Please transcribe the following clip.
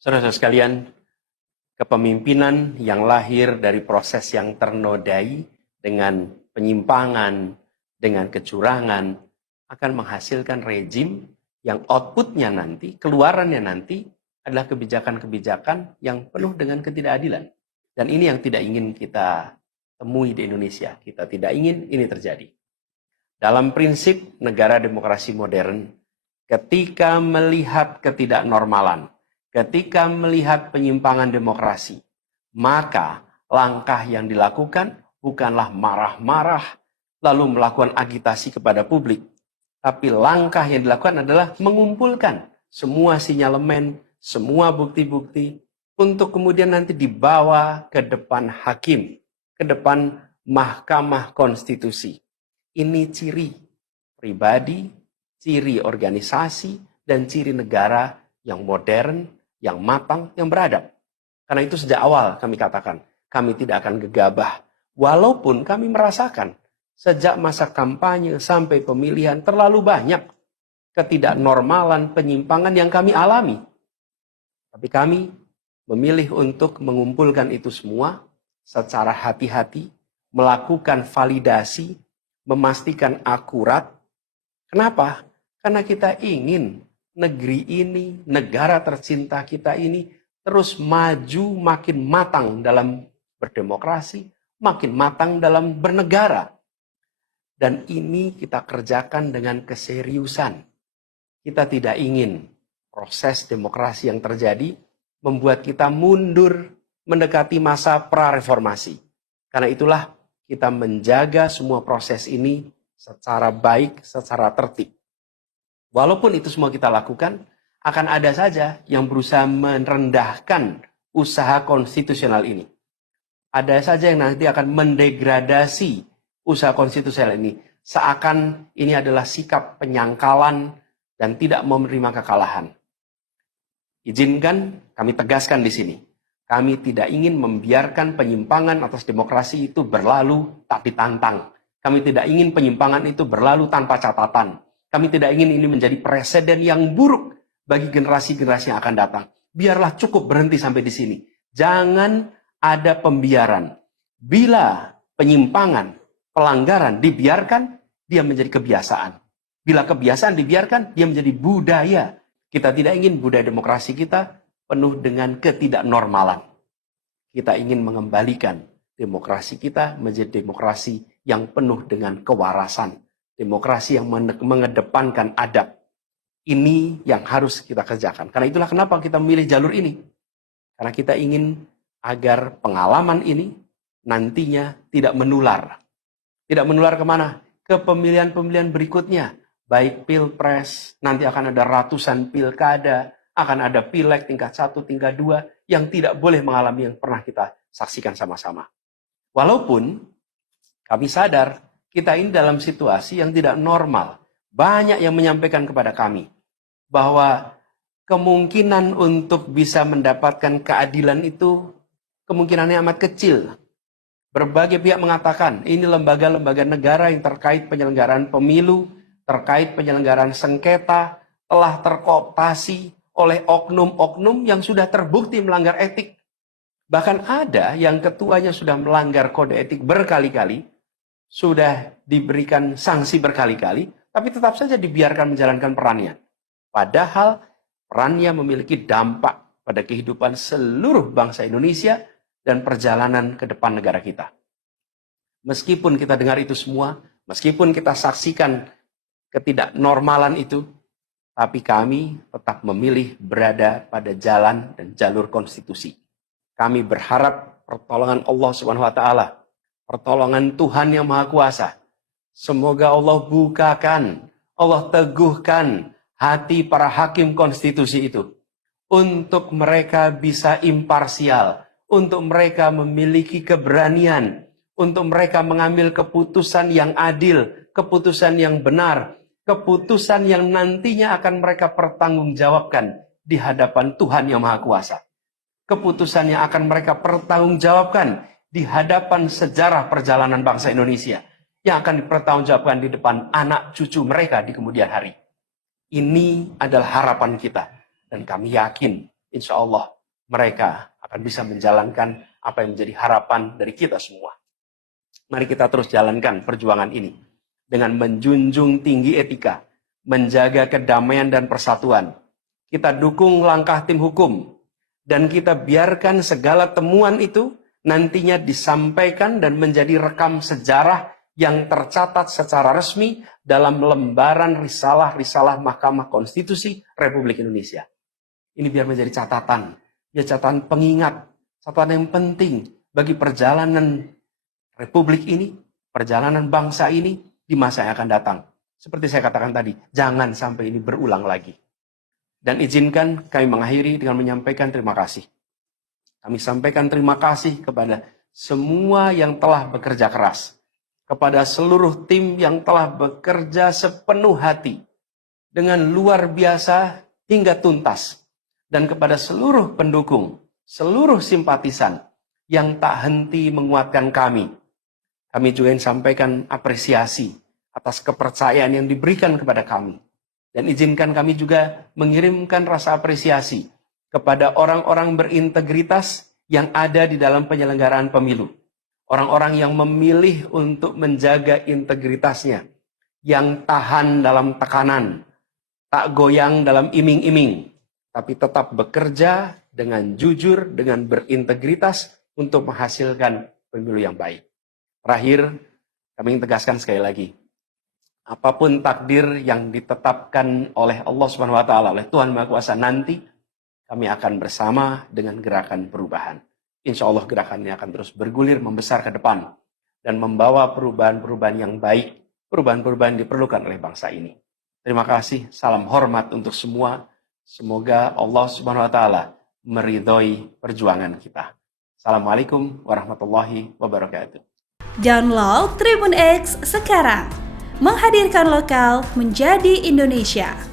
Saudara-saudara sekalian, kepemimpinan yang lahir dari proses yang ternodai dengan penyimpangan, dengan kecurangan, akan menghasilkan rejim yang outputnya nanti, keluarannya nanti adalah kebijakan-kebijakan yang penuh dengan ketidakadilan. Dan ini yang tidak ingin kita temui di Indonesia. Kita tidak ingin ini terjadi. Dalam prinsip negara demokrasi modern, ketika melihat ketidaknormalan, ketika melihat penyimpangan demokrasi, maka langkah yang dilakukan bukanlah marah-marah lalu melakukan agitasi kepada publik, tapi langkah yang dilakukan adalah mengumpulkan semua sinyalemen, semua bukti-bukti untuk kemudian nanti dibawa ke depan hakim, ke depan Mahkamah Konstitusi. Ini ciri pribadi, ciri organisasi, dan ciri negara yang modern, yang matang, yang beradab. Karena itu sejak awal kami katakan, kami tidak akan gegabah. Walaupun kami merasakan sejak masa kampanye sampai pemilihan terlalu banyak ketidaknormalan, penyimpangan yang kami alami. Tapi kami memilih untuk mengumpulkan itu semua secara hati-hati, melakukan validasi, memastikan akurat. Kenapa? Karena kita ingin negeri ini, negara tercinta kita ini terus maju makin matang dalam berdemokrasi, makin matang dalam bernegara. Dan ini kita kerjakan dengan keseriusan. Kita tidak ingin proses demokrasi yang terjadi membuat kita mundur mendekati masa pra-reformasi. Karena itulah kita menjaga semua proses ini secara baik, secara tertib. Walaupun itu semua kita lakukan, akan ada saja yang berusaha merendahkan usaha konstitusional ini. Ada saja yang nanti akan mendegradasi usaha konstitusional ini. Seakan ini adalah sikap penyangkalan dan tidak menerima kekalahan. Izinkan kami tegaskan di sini. Kami tidak ingin membiarkan penyimpangan atas demokrasi itu berlalu tak ditantang. Kami tidak ingin penyimpangan itu berlalu tanpa catatan. Kami tidak ingin ini menjadi presiden yang buruk bagi generasi-generasi yang akan datang. Biarlah cukup berhenti sampai di sini. Jangan ada pembiaran. Bila penyimpangan, pelanggaran dibiarkan, dia menjadi kebiasaan. Bila kebiasaan dibiarkan, dia menjadi budaya. Kita tidak ingin budaya demokrasi kita penuh dengan ketidaknormalan. Kita ingin mengembalikan demokrasi kita menjadi demokrasi yang penuh dengan kewarasan. Demokrasi yang mengedepankan adab. Ini yang harus kita kerjakan. Karena itulah kenapa kita memilih jalur ini. Karena kita ingin agar pengalaman ini nantinya tidak menular. Tidak menular kemana? Ke pemilihan-pemilihan berikutnya. Baik pilpres, nanti akan ada ratusan pilkada, akan ada pileg tingkat 1, tingkat 2, yang tidak boleh mengalami yang pernah kita saksikan sama-sama. Walaupun kami sadar, kita ini dalam situasi yang tidak normal. Banyak yang menyampaikan kepada kami bahwa kemungkinan untuk bisa mendapatkan keadilan itu kemungkinannya amat kecil. Berbagai pihak mengatakan ini lembaga-lembaga negara yang terkait penyelenggaraan pemilu, terkait penyelenggaraan sengketa, telah terkooptasi oleh oknum-oknum yang sudah terbukti melanggar etik. Bahkan ada yang ketuanya sudah melanggar kode etik berkali-kali, sudah diberikan sanksi berkali-kali, tapi tetap saja dibiarkan menjalankan perannya. Padahal perannya memiliki dampak pada kehidupan seluruh bangsa Indonesia dan perjalanan ke depan negara kita. Meskipun kita dengar itu semua, meskipun kita saksikan ketidaknormalan itu, tapi kami tetap memilih berada pada jalan dan jalur konstitusi. Kami berharap pertolongan Allah Subhanahu wa taala, pertolongan Tuhan yang Maha Kuasa. Semoga Allah bukakan, Allah teguhkan hati para hakim konstitusi itu. Untuk mereka bisa imparsial, untuk mereka memiliki keberanian, untuk mereka mengambil keputusan yang adil, keputusan yang benar, keputusan yang nantinya akan mereka pertanggungjawabkan di hadapan Tuhan yang Maha Kuasa. Keputusan yang akan mereka pertanggungjawabkan di hadapan sejarah perjalanan bangsa Indonesia, yang akan dipertanggungjawabkan di depan anak cucu mereka di kemudian hari. Ini adalah harapan kita. Dan kami yakin insya Allah mereka akan bisa menjalankan apa yang menjadi harapan dari kita semua. Mari kita terus jalankan perjuangan ini dengan menjunjung tinggi etika, menjaga kedamaian dan persatuan. Kita dukung langkah tim hukum, dan kita biarkan segala temuan itu nantinya disampaikan dan menjadi rekam sejarah yang tercatat secara resmi dalam lembaran risalah-risalah Mahkamah Konstitusi Republik Indonesia. Ini biar menjadi catatan, ya catatan pengingat, catatan yang penting bagi perjalanan Republik ini, perjalanan bangsa ini di masa yang akan datang. Seperti saya katakan tadi, jangan sampai ini berulang lagi. Dan izinkan kami mengakhiri dengan menyampaikan terima kasih. Kami sampaikan terima kasih kepada semua yang telah bekerja keras. Kepada seluruh tim yang telah bekerja sepenuh hati. Dengan luar biasa hingga tuntas. Dan kepada seluruh pendukung, seluruh simpatisan yang tak henti menguatkan kami. Kami juga ingin sampaikan apresiasi atas kepercayaan yang diberikan kepada kami. Dan izinkan kami juga mengirimkan rasa apresiasi kepada orang-orang berintegritas yang ada di dalam penyelenggaraan pemilu. Orang-orang yang memilih untuk menjaga integritasnya, yang tahan dalam tekanan, tak goyang dalam iming-iming, tapi tetap bekerja dengan jujur, dengan berintegritas untuk menghasilkan pemilu yang baik. Terakhir, kami ingin tegaskan sekali lagi, apapun takdir yang ditetapkan oleh Allah Subhanahu wa taala, oleh Tuhan Maha Kuasa nanti, kami akan bersama dengan gerakan perubahan. Insya Allah gerakan ini akan terus bergulir, membesar ke depan, dan membawa perubahan-perubahan yang baik, perubahan-perubahan yang diperlukan oleh bangsa ini. Terima kasih, salam hormat untuk semua. Semoga Allah Subhanahu wa taala meridhoi perjuangan kita. Assalamualaikum warahmatullahi wabarakatuh. Download Tribun X sekarang. Menghadirkan lokal menjadi Indonesia.